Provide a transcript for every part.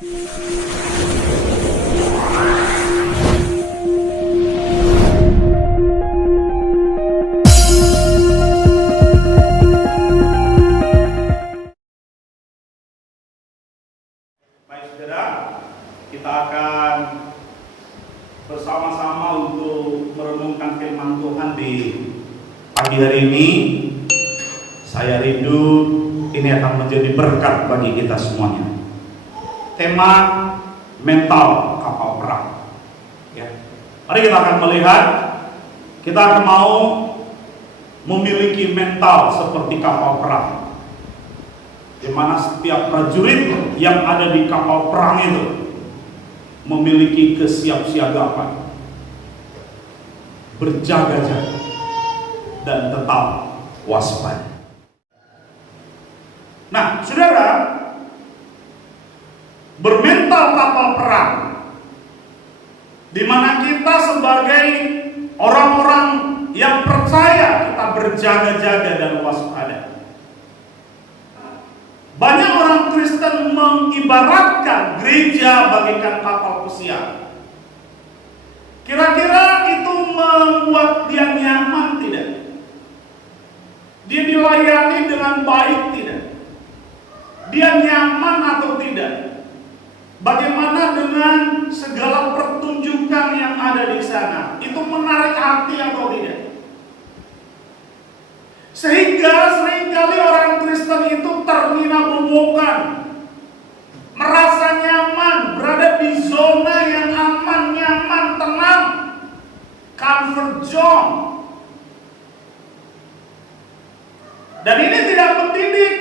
Baik saudara, kita akan bersama-sama untuk merenungkan firman Tuhan di pagi hari ini. Saya rindu ini akan menjadi berkat bagi kita semuanya. Tema mental kapal perang. Ya. Mari kita akan melihat, kita akan mau memiliki mental seperti kapal perang, di mana setiap prajurit yang ada di kapal perang itu memiliki kesiapsiagaan, berjaga-jaga, dan tetap waspada. Nah, saudara, bermental kapal perang, di mana kita sebagai orang-orang yang percaya, kita berjaga-jaga dan waspada. Banyak orang Kristen mengibaratkan gereja bagaikan kapal pesiar. Kira-kira itu membuat dia nyaman tidak? Dia dilayani dengan baik tidak? Dia nyaman atau tidak? Bagaimana dengan segala pertunjukan yang ada di sana? Itu menarik hati atau tidak? Sehingga seringkali orang Kristen itu termina-bobokan, merasa nyaman, berada di zona yang aman, nyaman, tenang, comfort zone. Dan ini tidak mendidik.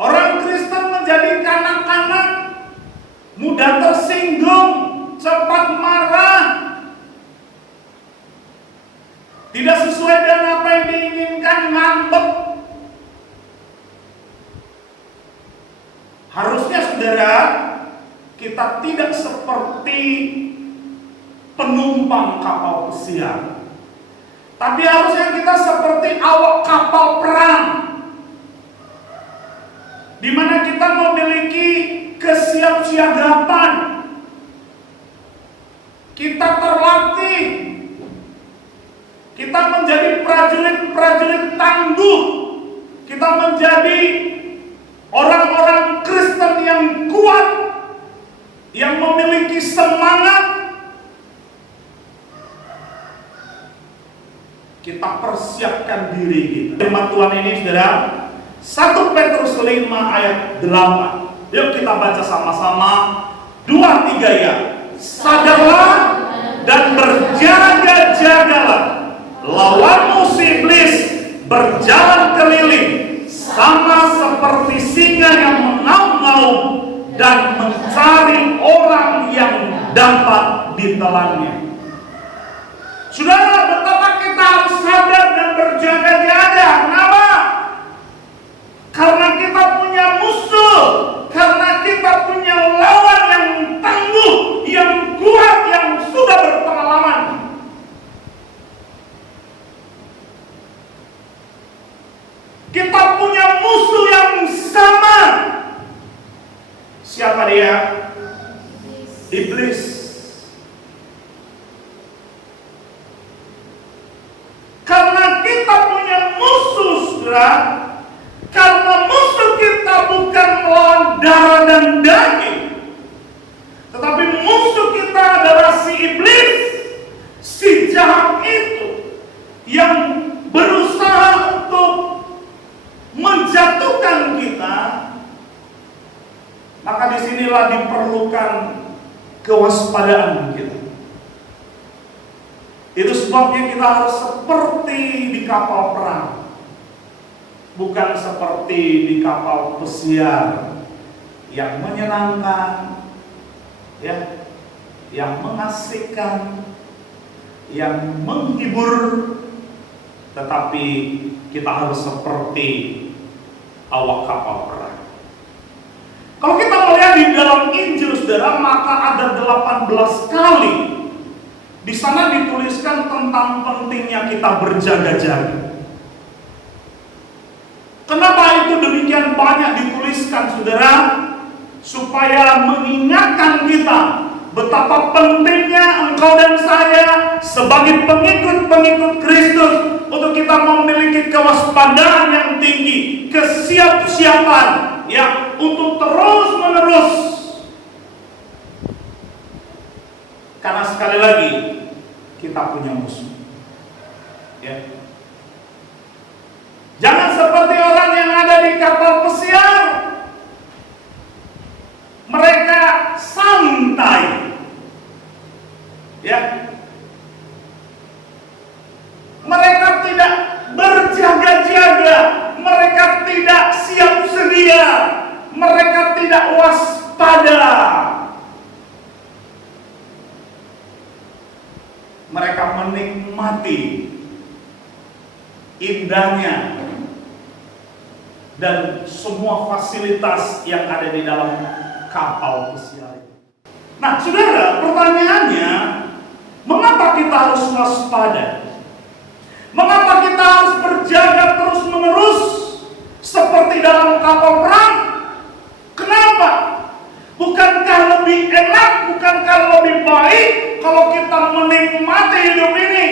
Orang Kristen menjadi kanak-kanak, mudah tersinggung, cepat marah, tidak sesuai dengan apa yang diinginkan, ngambek. Harusnya saudara, kita tidak seperti penumpang kapal pesiar, tapi harusnya kita seperti awak kapal perang, di mana kita memiliki kesiapsiagaan, kita terlatih, kita menjadi prajurit-prajurit tangguh, kita menjadi orang-orang Kristen yang kuat, yang memiliki semangat. Kita persiapkan diri kita. Firman Tuhan ini saudara, 1 Petrus 5 ayat 8. Yuk kita baca sama-sama. 2, 3 ya. Sadarlah dan berjaga-jagalah, lawan musuh iblis berjalan keliling sama seperti singa yang mengaum-ngaum dan mencari orang yang dapat ditelannya. Saudara, betapa kita harus sadar dan berjaga-jaga. Kenapa? Karena kita punya musuh, karena kita punya lawan yang tangguh, yang kuat, yang sudah berpengalaman. Kita punya musuh yang sama. Siapa dia? Iblis. Karena kita punya musuh, saudara, karena musuh kita bukan melawan darah dan daging, tetapi musuh kita adalah si iblis, si jahat itu, yang berusaha untuk menjatuhkan kita. Maka disinilah diperlukan kewaspadaan kita. Itu sebabnya kita harus seperti di kapal perang, bukan seperti di kapal pesiar yang menyenangkan, ya, yang mengasihkan, yang menghibur, tetapi kita harus seperti awak kapal perang. Kalau kita melihat di dalam Injil, saudara, maka ada 18 kali di sana dituliskan tentang pentingnya kita berjaga-jaga. Kenapa itu demikian banyak dituliskan, saudara? supaya mengingatkan kita betapa pentingnya engkau dan saya sebagai pengikut-pengikut Kristus untuk kita memiliki kewaspadaan yang tinggi, kesiap-siapan ya untuk terus-menerus. Karena sekali lagi kita punya musuh. Ya. Jangan seperti orang yang ada di kapal pesiar. Mereka santai. Ya. Mereka tidak berjaga-jaga, mereka tidak siap sedia, mereka tidak waspada. Mereka menikmati indahnya dan semua fasilitas yang ada di dalam kapal pesiar. Nah, saudara, pertanyaannya, mengapa kita harus waspada? Mengapa kita harus berjaga terus-menerus seperti dalam kapal perang? Kenapa? Bukankah lebih enak, bukankah lebih baik kalau kita menikmati hidup ini?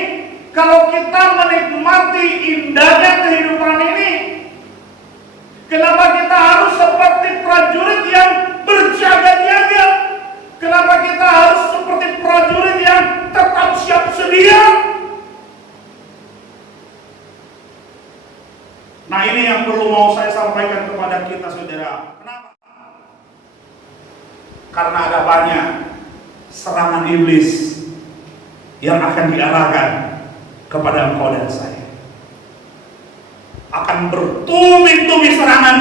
Kalau kita menikmati indahnya kehidupan ini? Kenapa kita harus seperti prajurit yang berjaga-jaga? Kenapa kita harus seperti prajurit yang tetap siap sedia? Nah, ini yang perlu mau saya sampaikan kepada kita, saudara. Kenapa? Karena ada banyak serangan iblis yang akan diarahkan kepada engkau dan saya. Akan bertubi-tubi serangan,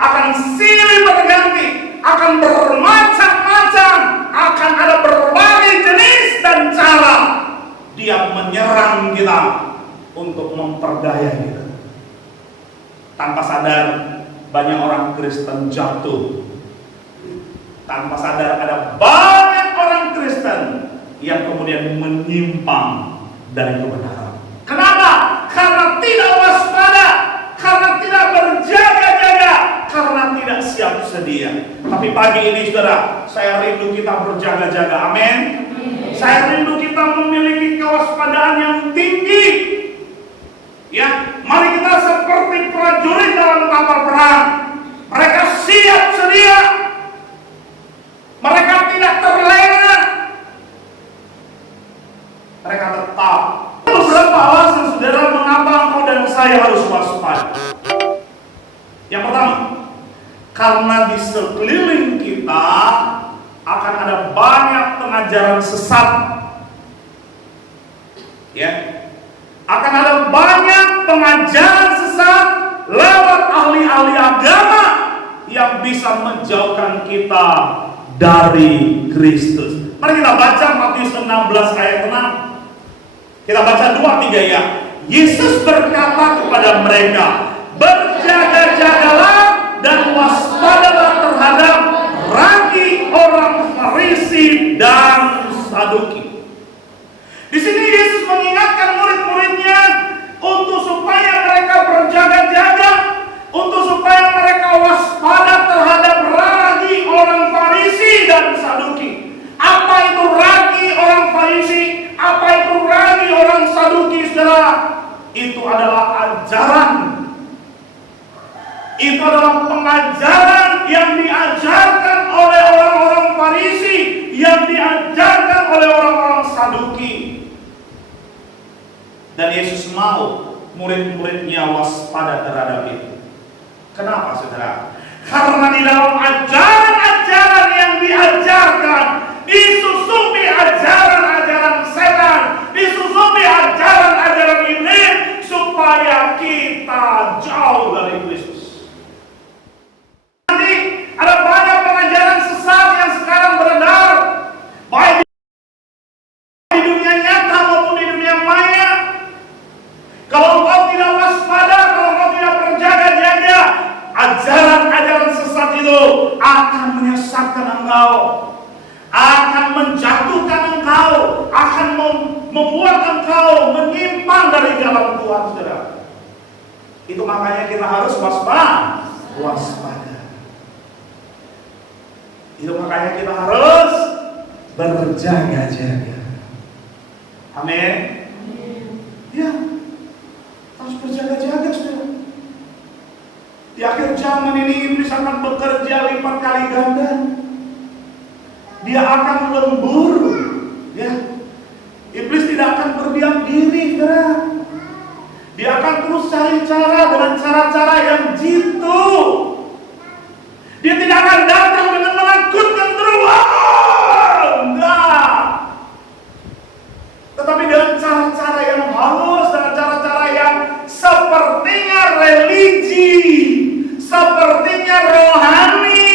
akan silih berganti, akan bermacam-macam, akan ada berbagai jenis dan cara dia menyerang kita untuk memperdaya kita. Tanpa sadar banyak orang Kristen jatuh. Tanpa sadar ada banyak orang Kristen yang kemudian menyimpang dari kebenaran. Kenapa? Karena tidak waspada, karena tidak berjaga-jaga, karena tidak siap sedia. Tapi pagi ini, saudara, saya rindu kita berjaga-jaga. Amin. Saya rindu kita memiliki kewaspadaan yang tinggi. Ya, mari kita seperti prajurit dalam kapal perang. Mereka siap sedia. Mereka tidak terlena. Mereka tetap. Beberapa alasan, saudara, mengapa engkau dan saya harus waspada. Yang pertama, karena di sekeliling kita akan ada banyak pengajaran sesat. Ya. Akan ada banyak pengajaran sesat lewat ahli-ahli agama yang bisa menjauhkan kita dari Kristus. Mari kita baca Matius 16 ayat 6. Kita baca 2-3 ya. Yesus berkata kepada mereka, berjaga-jagalah dan waspadalah terhadap ragi orang Farisi dan Saduki. Di sini Yesus mengingatkan murid-muridnya untuk supaya mereka berjaga-jaga, untuk supaya mereka waspada terhadap ragi orang Farisi dan Saduki. Apa itu ragi orang Farisi? Apa itu ragi orang Saduki, saudara? Itu adalah ajaran. Itu adalah pengajaran yang diajarkan oleh orang-orang Farisi, yang diajarkan oleh orang-orang Saduki. Dan Yesus mau murid-muridnya waspada terhadap itu. Kenapa, saudara? Karena di dalam ajaran-ajaran yang diajarkan, disusupi ajaran-ajaran setan, disusupi ajaran-ajaran iblis, supaya kita jauh dari Kristus. Nanti ada banyak pengajaran sesat yang sekarang beredar, baik di dunia nyata maupun di dunia maya. Kalau engkau tidak waspada, kalau engkau tidak berjaga-jaga, ajaran-ajaran sesat itu akan menyesatkan engkau, akan menjatuhkan engkau, akan membuat engkau menyimpang dari jalan Tuhan, saudara. Itu makanya kita harus waspada. makanya kita harus berjaga-jaga. Amin. Ya, harus berjaga-jaga, saudara. Di akhir zaman ini iblis akan bekerja lipat kali ganda. Dia akan lembur, ya. Iblis tidak akan berdiam diri, saudara. Dia akan terus cari cara dengan cara-cara yang jitu. Dia tidak akan datang dengan menakutkan terus, enggak. Tetapi dengan cara-cara yang halus, dengan cara-cara yang sepertinya religi, sepertinya rohani,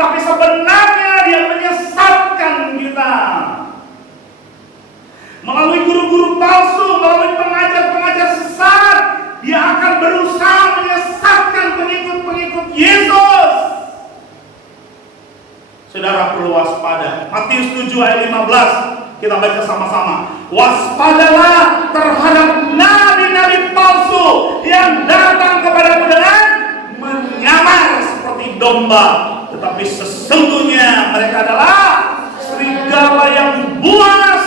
tapi sebenarnya dia menyesatkan kita. Melalui guru-guru palsu, melalui pengajar-pengajar sesat, dia akan berusaha menyesatkan pengikut-pengikut Yesus. Saudara perlu waspada. Matius 7 ayat 15, kita baca sama-sama. Waspadalah terhadap nabi-nabi palsu yang datang kepadamu dengan menyamar seperti domba, tetapi sesungguhnya mereka adalah serigala yang buas.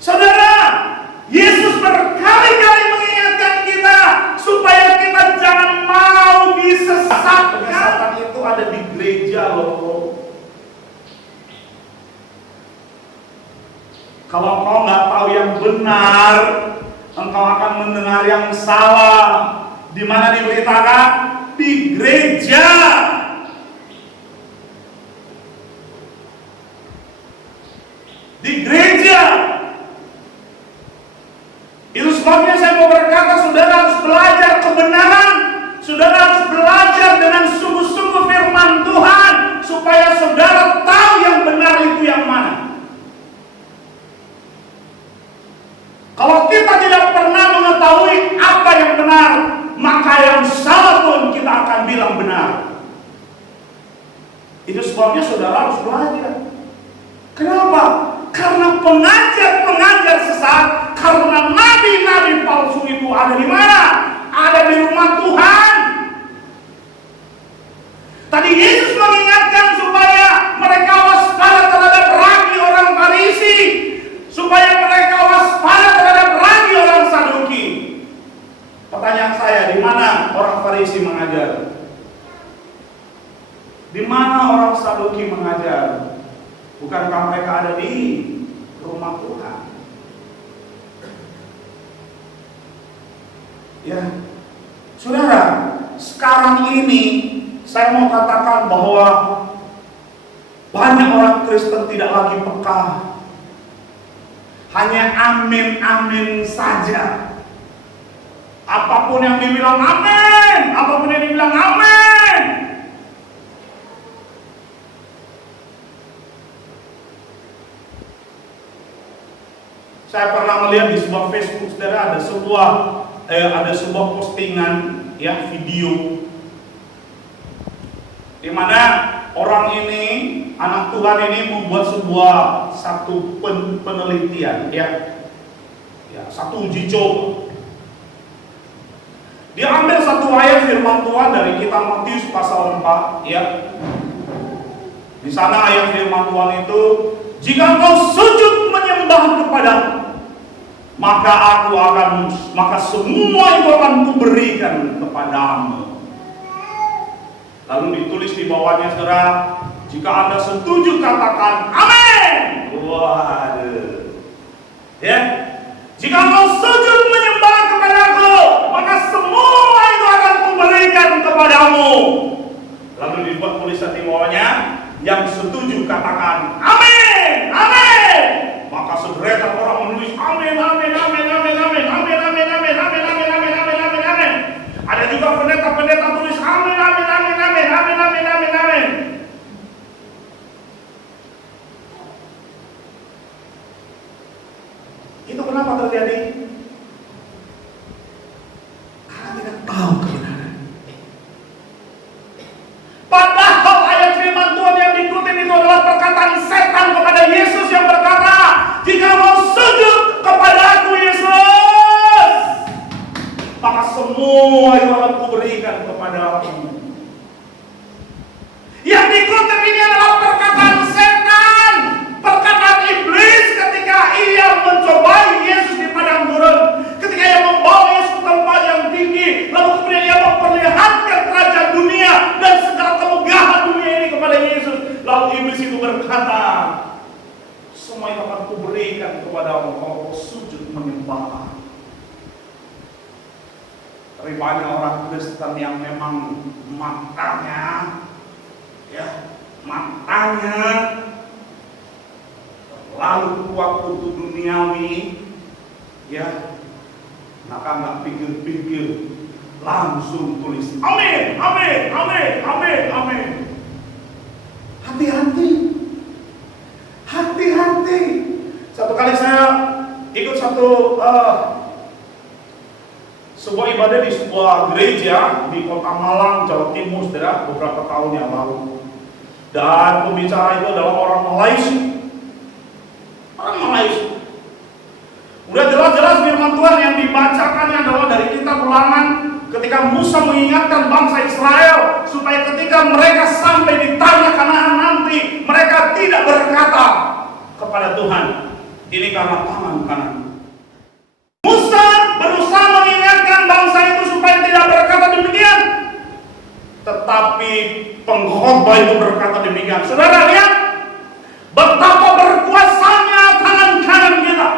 Saudara, Yesus berkali-kali mengingatkan kita supaya kita jangan mau disesatkan. Penyesatan itu ada di gereja loh. Kalau engkau nggak tahu yang benar, engkau akan mendengar yang salah. Di mana diberitakan? Di gereja. Di gereja. Itu sebabnya saya mau berkata, saudara harus belajar kebenaran. Saudara harus belajar dengan sungguh-sungguh firman Tuhan, supaya saudara tahu yang benar itu yang mana. Kalau kita tidak pernah mengetahui apa yang benar, maka yang salah pun kita akan bilang benar. Itu sebabnya saudara harus belajar. Kenapa? Karena pengajar-pengajar sesat, karena nabi-nabi palsu itu ada di mana? Ada di rumah Tuhan. Tadi Yesus mengingatkan supaya mereka waspada terhadap ragi orang Farisi, supaya mereka waspada terhadap ragi orang Saduki. Pertanyaan saya, di mana orang Farisi mengajar? Di mana orang Saduki mengajar? Bukankah mereka ada di rumah Tuhan? Ya, saudara, sekarang ini saya mau katakan bahwa banyak orang Kristen tidak lagi peka, hanya amin-amin saja. Apapun yang dibilang amin, apapun yang dibilang amin. Saya pernah melihat di sebuah Facebook, saudara, ada sebuah postingan, ya, video di mana orang ini, anak Tuhan ini membuat satu penelitian, ya, satu uji coba. Dia ambil satu ayat firman Tuhan dari kitab Matius pasal 4, ya. Di sana ayat firman Tuhan itu, jika engkau sujud menyembah kepadaku, maka semua itu akan kuberikan kepadamu. Lalu ditulis di bawahnya, saudara, jika Anda setuju katakan amin. Waduh. Ya. Jika engkau sujud menyembah kepadaku, maka semua itu akan kuberikan kepadamu. Lalu dibuat tulisan di bawahnya, yang setuju katakan amin, amin. Maka sederetan orang menulis amin, amin, amin, amin, amin, amin, amin, amin, amin, amin, amin, amin, amin, amin. Ada juga pendeta-pendeta tulis amin, amin, amin, amin, amin, amin, amin, amin. Itu kenapa terjadi? Karena tidak tahu kebenaran. Padahal ayat firman Tuhan yang dikutip itu adalah perkataan setan kepada Yesus yang berkata, jika mau sujud kepada aku Yesus, maka semua yang akan kuberikan kepada aku. berkata, semua itu akan kuberikan kepadamu kalau kau sujud menyembah. Tapi banyak orang Kristen yang memang matanya lalu kuat untuk duniawi, maka nggak pikir-pikir, langsung tulis amin, amin, amin, amin, amin. Hati-hati. Satu kali saya ikut sebuah ibadah di sebuah gereja di Kota Malang, Jawa Timur, saudara, beberapa tahun yang lalu. Dan pembicara itu adalah orang Malaysia. Udah jelas-jelas firman Tuhan yang dibacakannya adalah dari kitab Ulangan, ketika Musa mengingatkan bangsa Israel supaya ketika mereka sampai di tanah Kanaan nanti, mereka tidak berkata kepada Tuhan, ini karena tangan kanan. Musa berusaha mengingatkan bangsa itu supaya tidak berkata demikian, tetapi pengkhotbah itu berkata demikian. Saudara lihat betapa berkuasanya tangan kanan kita.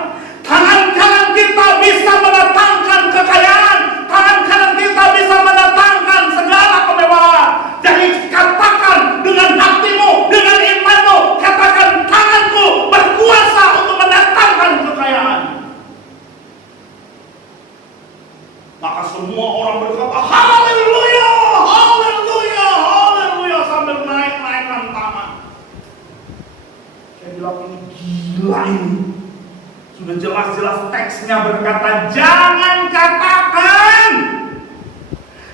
Tangan kanan kita bisa mendatangkan kekayaan. Tangan kanan kita bisa mendatangkan segala kemewahan. Jadi katakan dengan hatimu, dengan imanmu, katakan tanganku berkuasa untuk mendatangkan kekayaan. Maka semua orang berkata haleluya, haleluya, haleluya sambil naik-naikkan tangan. Saya bilang ini gila ini. Sudah jelas-jelas teksnya berkata jangan katakan.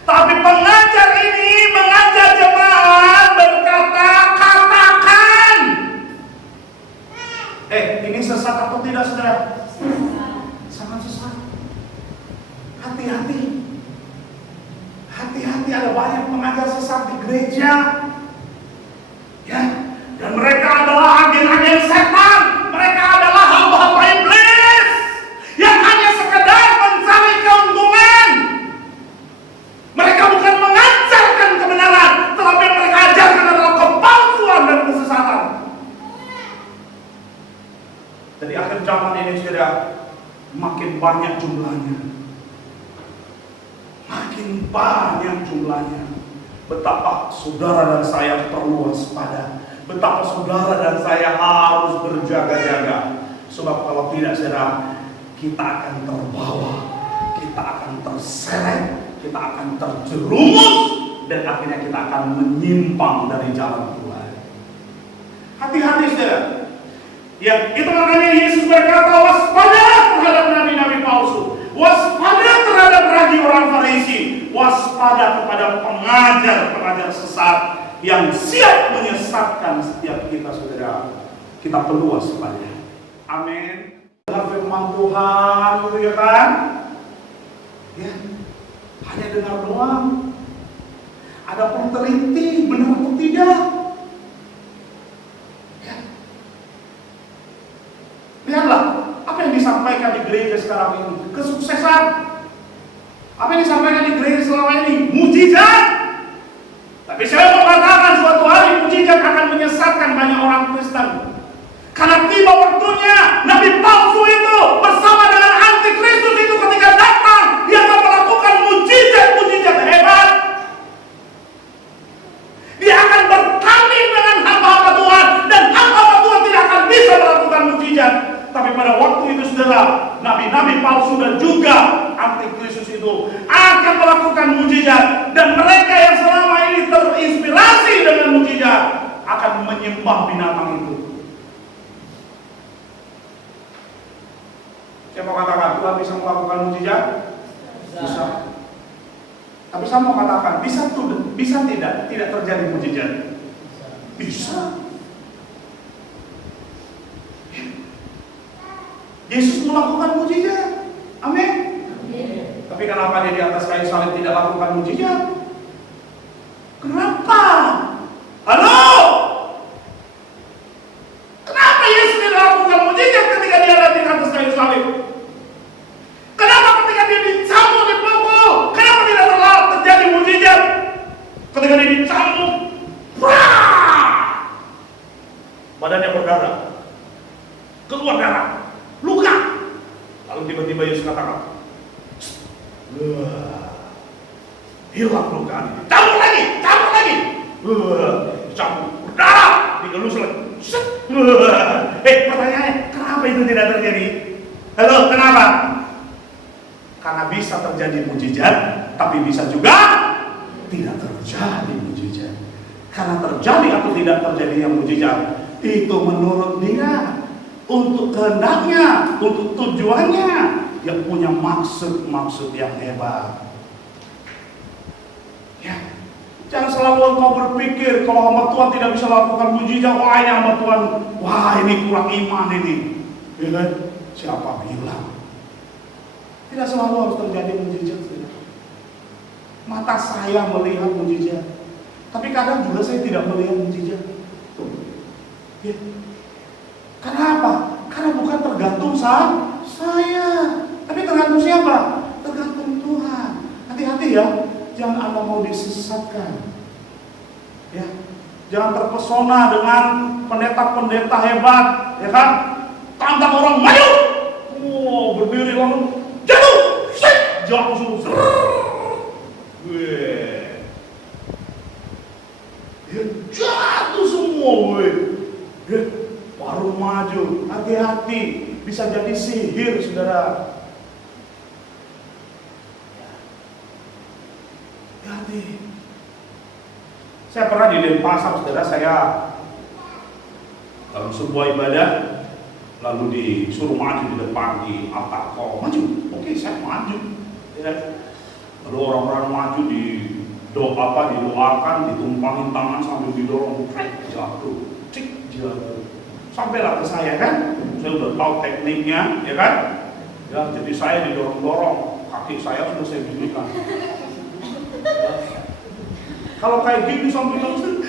Tapi pengajar ini mengajar jemaat berkata katakan. Ini sesat atau tidak, saudara? Sangat sesat. Hati-hati. Hati-hati, ada banyak pengajar sesat di gereja. Dan mereka adalah agen-agen setan. Mereka adalah hamba-hamba iblis yang hanya sekedar mencari keuntungan. Mereka bukan mengajarkan kebenaran, tetapi mereka ajarkan adalah kepalsuan dan kesesatan. Jadi akhir zaman ini sudah makin banyak jumlahnya. Makin banyak jumlahnya. Betapa saudara dan saya perlu waspada. Betapa saudara dan saya harus berjaga-jaga. Sebab kalau tidak, saudara, kita akan terbawa, kita akan terseret, kita akan terjerumus, dan akhirnya kita akan menyimpang dari jalan Tuhan. Hati-hati, saudara. Itu makanya Yesus berkata, waspada terhadap nabi-nabi palsu, waspada terhadap raji orang Farisi, waspada kepada pengajar-pengajar sesat yang siap menyesatkan setiap kita, saudara. Kita perlu waspada. Amin. Dengar firman Tuhan, gitu ya kan? Hanya dengar doang. Ada perlu teliti, benar atau tidak? Lihatlah apa yang disampaikan di gereja sekarang ini, kesuksesan. Apa yang disampaikan di gereja selama ini, mujizat. Tapi saya mau katakan suatu hari mujizat akan menyesatkan banyak orang Kristen. Karena tiba waktunya nabi palsu itu bersama dengan antikristus itu ketika datang, dia akan melakukan mujizat-mujizat hebat. Dia akan bertanding dengan hamba-hamba Tuhan, dan hamba-hamba Tuhan tidak akan bisa melakukan mujizat. Tapi pada waktu itu, saudara, nabi-nabi palsu dan juga antikristus itu akan melakukan mujizat, dan mereka yang selama ini terinspirasi dengan mujizat akan menyembah binatang itu. Saya mau katakan Tuhan bisa melakukan mujizat? Bisa. Tapi saya mau katakan bisa tidak terjadi mujizat? Bisa. Yesus melakukan mujizat. Amin. Tapi kenapa dia di atas kayu salib tidak lakukan mujizat? Kenapa? Halo? Kenapa Yesus tidak lakukan mujizat ketika dia ada di atas kayu salib? Kenapa ketika dia dicambuk, dipukul? Kenapa tidak terjadi mujizat? Ketika dia dicambuk, badannya berdarah, keluar darah, luka. Lalu tiba-tiba Yesus katakan, hilang luka ini. Cabut lagi. Cabut, berdarah, digelus lagi. Pertanyaannya, kenapa itu tidak terjadi? Halo, kenapa? Karena bisa terjadi mujizat, tapi bisa juga tidak terjadi mujizat. Karena terjadi atau tidak terjadinya mujizat, itu menurut dia, untuk kehendaknya, untuk tujuannya, yang punya maksud-maksud yang hebat. Ya, jangan selalu engkau berpikir kalau hamba Tuhan tidak bisa lakukan mujizat, wah ini hamba Tuhan, wah ini kurang iman ini. Ya kan? Siapa bilang? Tidak selalu harus terjadi mujizat. Mata saya melihat mujizat, tapi kadang juga saya tidak melihat mujizat. Ya. Kenapa? Karena bukan tergantung saya, tapi tergantung siapa? Tergantung Tuhan. Hati-hati ya, jangan Anda mau disesatkan. Ya, jangan terpesona dengan pendeta-pendeta hebat, ya kan? Tantang orang maju, berdiri lalu jatuh, jatuh, jatuh semua, baru maju. Hati-hati, bisa jadi sihir, saudara. Hati. Saya pernah di Denpasar, saudara. Saya dalam sebuah ibadah, lalu disuruh maju di depan di altar. Kau maju, oke, saya maju. Ya. Lalu orang-orang maju didoakan, ditumpangin tangan sambil didorong, jatuh, jatuh. Sampailah ke saya kan, saya udah tahu tekniknya, ya kan? Ya, jadi saya didorong-dorong, kaki saya sudah saya dirikan. Ya. Kalau kayak gini sambil terus,